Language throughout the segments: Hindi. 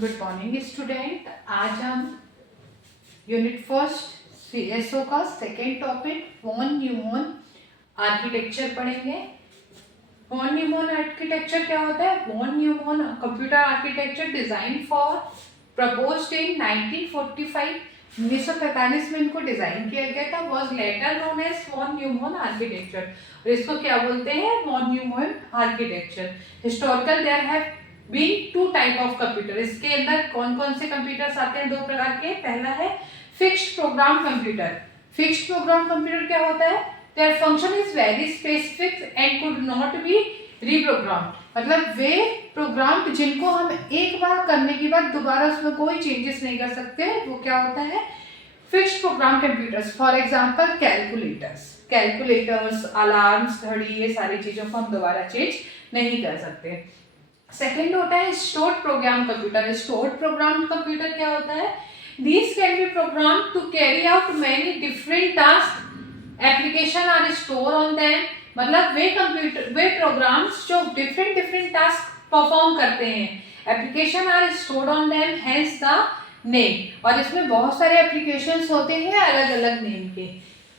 Good morning student. आज हम यूनिट फर्स्ट सीएसओ का second topic Von Neumann architecture पढ़ेंगे। वॉन न्यूमन आर्किटेक्चर क्या होता है? Von Neumann computer architecture design for proposed in 1945 1945 में इनको डिजाइन किया गया था। Was later known as Von Neumann architecture. और इसको क्या बोलते हैं? Von Neumann architecture. Historical there have been two type of computer. इसके अंदर कौन कौन से कंप्यूटर्स आते हैं? दो प्रकार के। पहला है fixed program computer. Fixed program computer क्या होता है? Their function is very specific and could not be reprogram. मतलब वे प्रोग्राम जिनको हम एक बार करने के बाद दोबारा उसमें कोई चेंजेस नहीं कर सकते, वो क्या होता है? Fixed program computers. For example calculators, alarms, घड़ी, ये सारी चीजों को हम दोबारा चेंज नहीं कर सकते। सेकेंड होता है stored program computer. Stored program computer क्या होता है? These can be programmed to carry out many different tasks. Application are stored on them. मतलब वे प्रोग्राम्स जो डिफरेंट टास्क परफॉर्म करते हैं, application are stored on them, hence the name. और इसमें बहुत सारे एप्लीकेशंस होते हैं अलग अलग नेम के।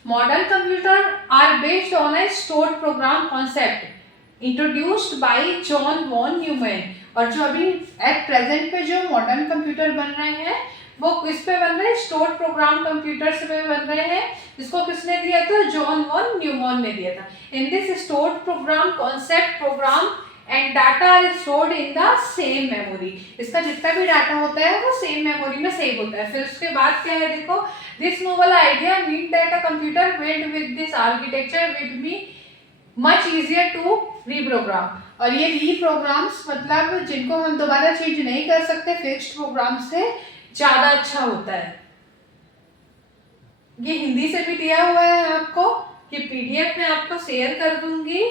Modern computer are based on a stored program concept introduced by John Von Neumann. और जो अभी एट प्रेजेंट पे जो मॉडर्न कंप्यूटर बन रहे हैं वो किस पे बन रहे हैं? स्टोर्ड प्रोग्राम कंप्यूटर्स पे बन रहे हैं। इसको किसने दिया था? जॉन वॉन न्यूमैन ने दिया था। In this stored program concept program and data are stored in the same memory. इसका जितना भी डाटा होता है वो सेम मेमोरी में सेव होता है। फिर उसके बाद क्या है? देखो, this novel idea mean that a computer build with this architecture will be much easier to reprogram. और ये रीप्रोग्राम्स मतलब जिनको हम दोबारा चेंज नहीं कर सकते, फिक्स्ड प्रोग्राम से ज्यादा अच्छा होता है। ये हिंदी से भी दिया हुआ है आपको, कि पीडीएफ में आपको शेयर कर दूंगी,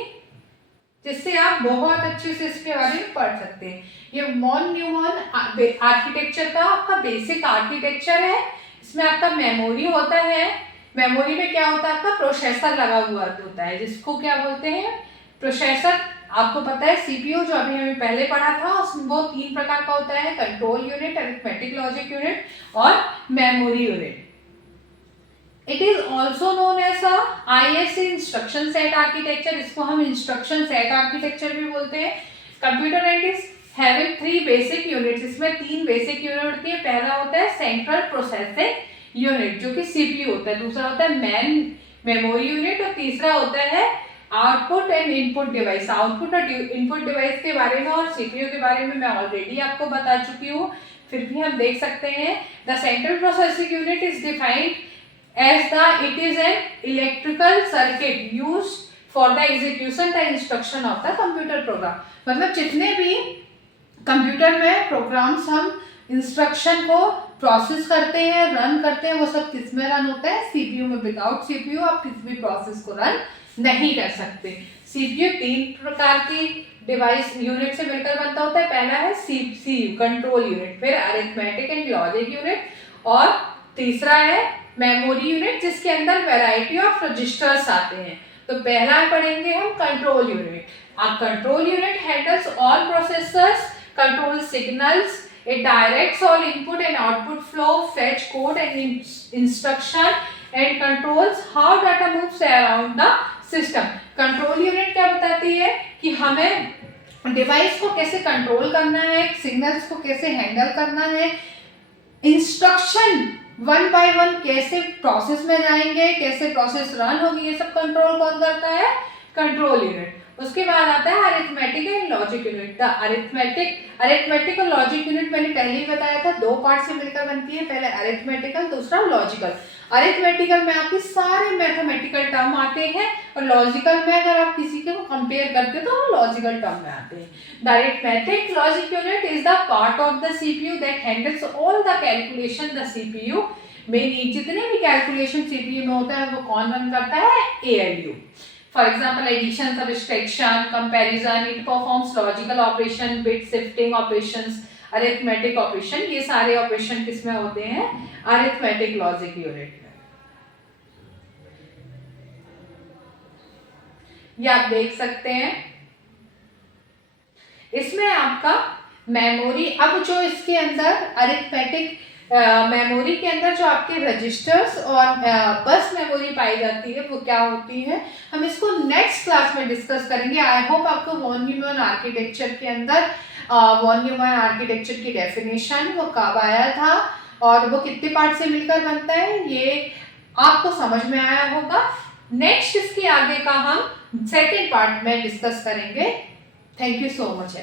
जिससे आप बहुत अच्छे से इसके बारे में पढ़ सकते हैं। ये वॉन न्यूमैन आर्किटेक्चर का आपका बेसिक आर्किटेक्चर है। इसमें आपका मेमोरी होता है। मेमोरी में क्या होता है? आपका प्रोसेसर लगा हुआ होता है, जिसको क्या बोलते हैं? प्रोसेसर। आपको पता है सीपीयू जो अभी हमें पहले पढ़ा था, उसमें वो तीन प्रकार का होता है: control unit, arithmetic logic unit और memory unit. It is also known as ISA instruction set architecture. इसको हम इंस्ट्रक्शन सेट आर्किटेक्चर भी बोलते हैं। Computer and is having 3 basic units. इसमें 3 बेसिक यूनिट होती है। पहला होता है सेंट्रल प्रोसेसिंग यूनिट, जो कि सीपीयू होता है। दूसरा होता है मेन मेमोरी यूनिट और तीसरा होता है output and input device. Output और इनपुट डिवाइस के बारे में और सीपीयू के बारे में मैं ऑलरेडी आपको बता चुकी हूँ, फिर भी हम देख सकते हैं। The central processing unit is defined as it is an electrical circuit used for the execution the instruction of the computer program। मतलब जितने भी कंप्यूटर में प्रोग्राम्स हम इंस्ट्रक्शन को प्रोसेस करते हैं, रन करते हैं, वो सब किस में रन होता है? सीपीयू में। विदाउट सीपीयू आप किसी भी प्रोसेस को रन नहीं कर सकते। सीपीयू 3 प्रकार की डिवाइस यूनिट से मिलकर बनता होता है। पहला है सीपीयू कंट्रोल यूनिट, फिर अरिथमेटिक एंड लॉजिक यूनिट, और तीसरा है मेमोरी यूनिट, जिसके अंदर वैरायटी ऑफ रजिस्टर्स आते हैं। तो पहला पढ़ेंगे हम कंट्रोल यूनिट। अब control unit handles all processors, control signals, it directs all input and output flow, fetch code and instruction and controls how data moves around the system। Control unit क्या बताती है? कि हमें डिवाइस को कैसे कंट्रोल करना है, सिग्नल्स को कैसे हैंडल करना है, इंस्ट्रक्शन वन बाय वन कैसे प्रोसेस में जाएंगे, कैसे प्रोसेस रन होगी, ये सब कंट्रोल कौन करता है? Control unit. उसके बाद आता है arithmetic and logic unit. The arithmetic और लॉजिक यूनिट मैंने पहले ही बताया था, 2 पार्ट से मिलकर बनती है। पहले अरिथमेटिकल, दूसरा लॉजिकल। अरिथमेटिकल में आपके सारे मैथमेटिकल टर्म आते हैं, और लॉजिकल में अगर आप किसी के को कंपेयर करते हो तो वो लॉजिकल टर्म में आते हैं। The arithmetic logic unit is the part of the CPU that handles all the calculation the CPU में। जितने भी कैलकुलेशन सीपीयू में होता है वो कौन रन करता है? ALU। For example, addition, subtraction, comparison, it performs logical operation, bit shifting operations, arithmetic operation। ये सारे ऑपरेशन किसमें होते हैं? अरिथमेटिक लॉजिक यूनिट में। ये आप देख सकते हैं। इसमें आपका मेमोरी, अब जो इसके अंदर अरिथमेटिक मेमोरी के अंदर जो आपके रजिस्टर्स और बस मेमोरी पाई जाती है वो क्या होती है, हम इसको नेक्स्ट क्लास में डिस्कस करेंगे। आई होप आपको वॉन न्यूमैन आर्किटेक्चर के अंदर वॉन न्यूमैन आर्किटेक्चर की डेफिनेशन वो कब आया था और वो कितने पार्ट से मिलकर बनता है ये आपको समझ में आया होगा। नेक्स्ट इसके आगे का हम सेकेंड पार्ट में डिस्कस करेंगे। Thank you so much.